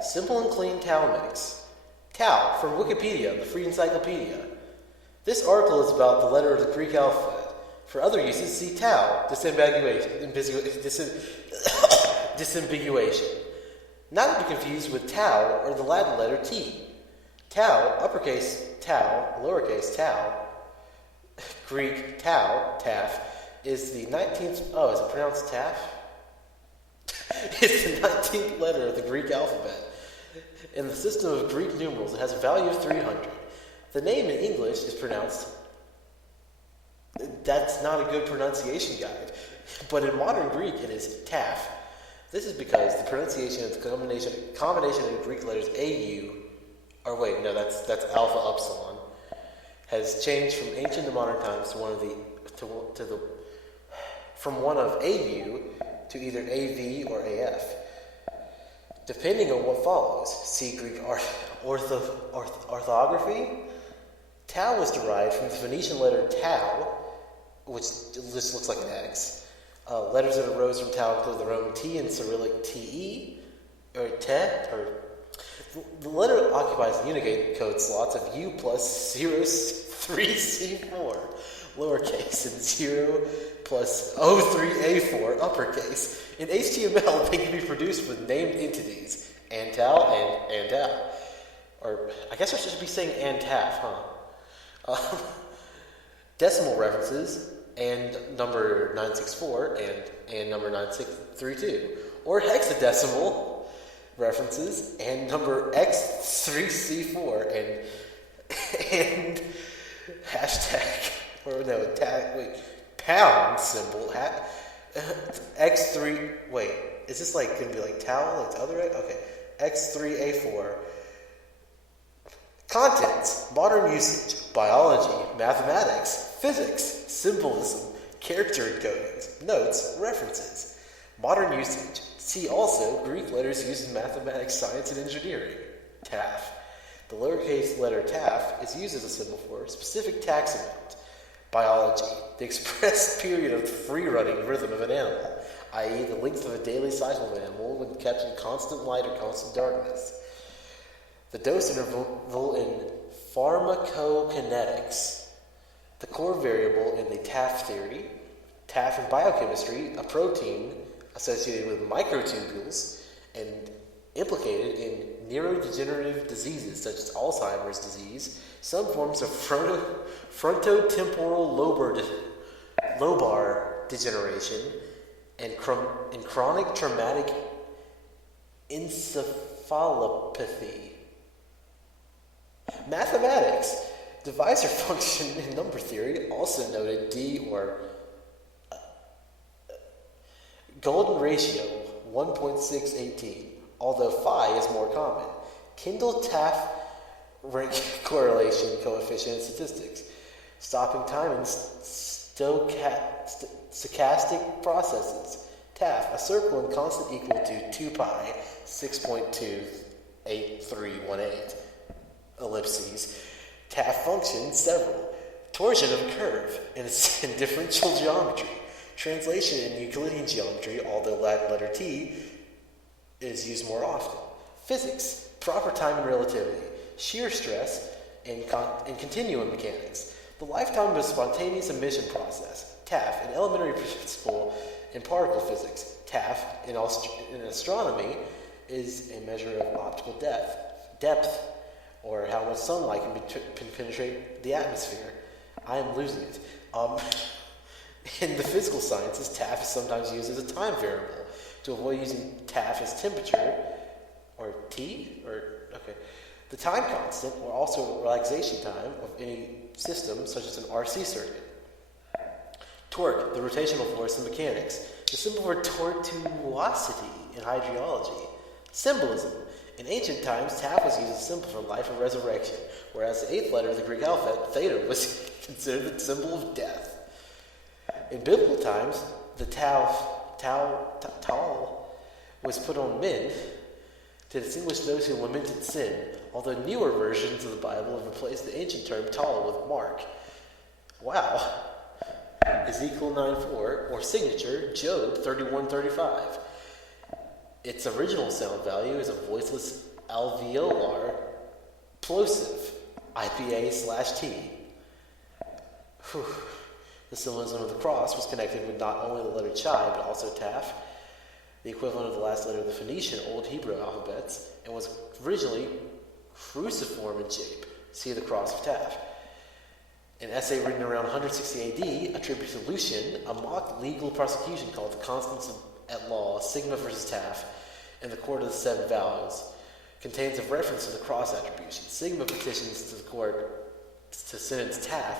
Simple and clean tau mix. Tau, from Wikipedia, the free encyclopedia. This article is about the letter of the Greek alphabet. For other uses, see tau, disambiguation. Not to be confused with tau or the Latin letter T. Tau, uppercase tau, lowercase tau, Greek tau, taf, is the 19th, is it pronounced taf? It's the 19th letter of the Greek alphabet. In the system of Greek numerals, it has a value of 300. The name in English is pronounced, that's not a good pronunciation guide, but in modern Greek it is taf. This is because the pronunciation of the combination of the Greek letters AU, that's alpha upsilon, has changed from ancient to modern times from one of AU to either AV or AF, depending on what follows. See Greek orthography. Tau was derived from the Phoenician letter tau, which just looks like an X. Letters that arose from tau include the Roman T and Cyrillic TE, or te, or the letter occupies the Unicode slots of U plus 03C4, lowercase, and 0 plus O3A4, uppercase. In HTML, they can be produced with named entities, antal and antal. Or, I guess I should be saying antaf, decimal references, and number 964 and number 9632, or hexadecimal references and number X3C4 and hashtag pound symbol X3. Wait, is this like gonna be like towel? Like the other way? Okay, X3A4. Contents: modern usage, biology, mathematics, physics, symbolism, character encodings, notes, references. Modern usage. See also Greek letters used in mathematics, science, and engineering. TAF. The lowercase letter TAF is used as a symbol for specific tax amount. Biology. The expressed period of the free-running rhythm of an animal, i.e. the length of a daily cycle of an animal when kept in constant light or constant darkness. The dose interval in pharmacokinetics, the core variable in the TAF theory. TAF in biochemistry, a protein associated with microtubules and implicated in neurodegenerative diseases such as Alzheimer's disease, some forms of frontotemporal lobar degeneration, and chronic traumatic encephalopathy. Mathematics. Divisor function in number theory, also noted D or golden ratio 1.618, although phi is more common. Kendall-Taft rank correlation coefficient in statistics. Stopping time in stochastic processes. Taft, a circle and constant equal to 2 pi 6.28318. Ellipses. Taft function, several. Torsion of a curve in differential geometry. Translation in Euclidean geometry, although Latin letter T is used more often. Physics, proper time and relativity. Shear stress in continuum mechanics. The lifetime of a spontaneous emission process. TAF, an elementary principle in particle physics. TAF, in astronomy, is a measure of optical depth, or how much sunlight can penetrate the atmosphere. I am losing it. In the physical sciences, TAF is sometimes used as a time variable to avoid using TAF as temperature, or T, the time constant, or also relaxation time of any system, such as an RC circuit. Torque, the rotational force in mechanics, the symbol for tortuosity in hydrology. Symbolism. In ancient times, TAF was used as a symbol for life and resurrection, whereas the 8th letter of the Greek alphabet, theta, was considered the symbol of death. In biblical times, the tal was put on men to distinguish those who lamented sin, although newer versions of the Bible have replaced the ancient term tal with mark. Wow. Ezekiel 9:4, or signature, Job 31:35. Its original sound value is a voiceless alveolar plosive, IPA/T. Whew. The symbolism of the cross was connected with not only the letter Chi, but also Taf, the equivalent of the last letter of the Phoenician Old Hebrew alphabets, and was originally cruciform in shape. See the cross of Taf. An essay written around 160 AD attributes to Lucian a mock legal prosecution called the Constance at Law, Sigma versus Taf, in the Court of the Seven Vows. Contains a reference to the cross attribution. Sigma petitions to the court to sentence Taf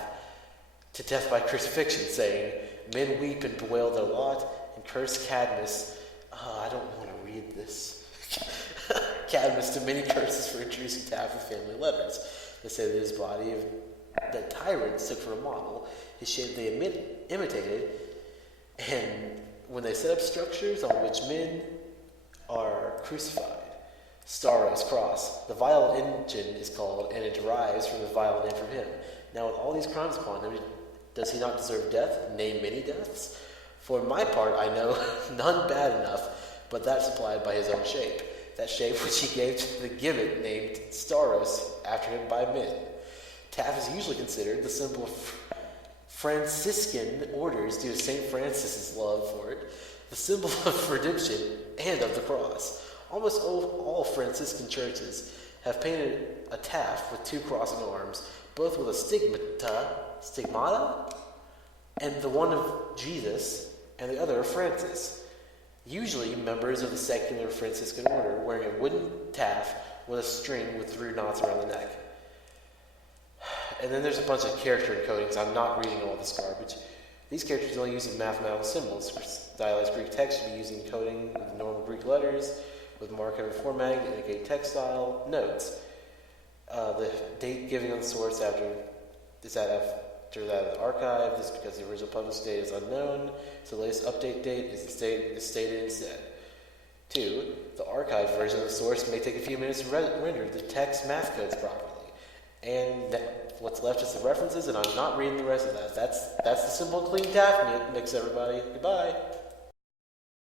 to death by crucifixion, saying, "Men weep and bewail their lot, and curse Cadmus." I don't want to read this. Cadmus to many curses for introducing Taf with family letters. They say that his body that tyrants took for a model, his shape they imitated, and when they set up structures on which men are crucified. Staros, cross. The vile engine is called, and it derives from the vile name from him. Now, with all these crimes upon him, does he not deserve death? Name many deaths? For my part, I know none bad enough, but that supplied by his own shape. That shape which he gave to the gibbet named Staros after him by men. Taf is usually considered the symbol of Franciscan orders due to St. Francis's love for it, the symbol of redemption and of the cross. Almost all Franciscan churches have painted a Taf with two crossing arms, both with a stigmata, and the one of Jesus and the other of Francis. Usually members of the secular Franciscan order wearing a wooden Taf with a string with 3 knots around the neck. And then there's a bunch of character encodings. I'm not reading all this garbage. These characters are only using mathematical symbols. For stylized Greek text should be using encoding with normal Greek letters with markup formatting to indicate text style. Notes. The date given on the source after that of the archive. This is because the original published date is unknown, so the latest update date is stated instead. 2. The archived version of the source may take a few minutes to render the text math codes properly. And what's left is the references, and I'm not reading the rest of that. That's the simple clean Taf mix, everybody. Goodbye.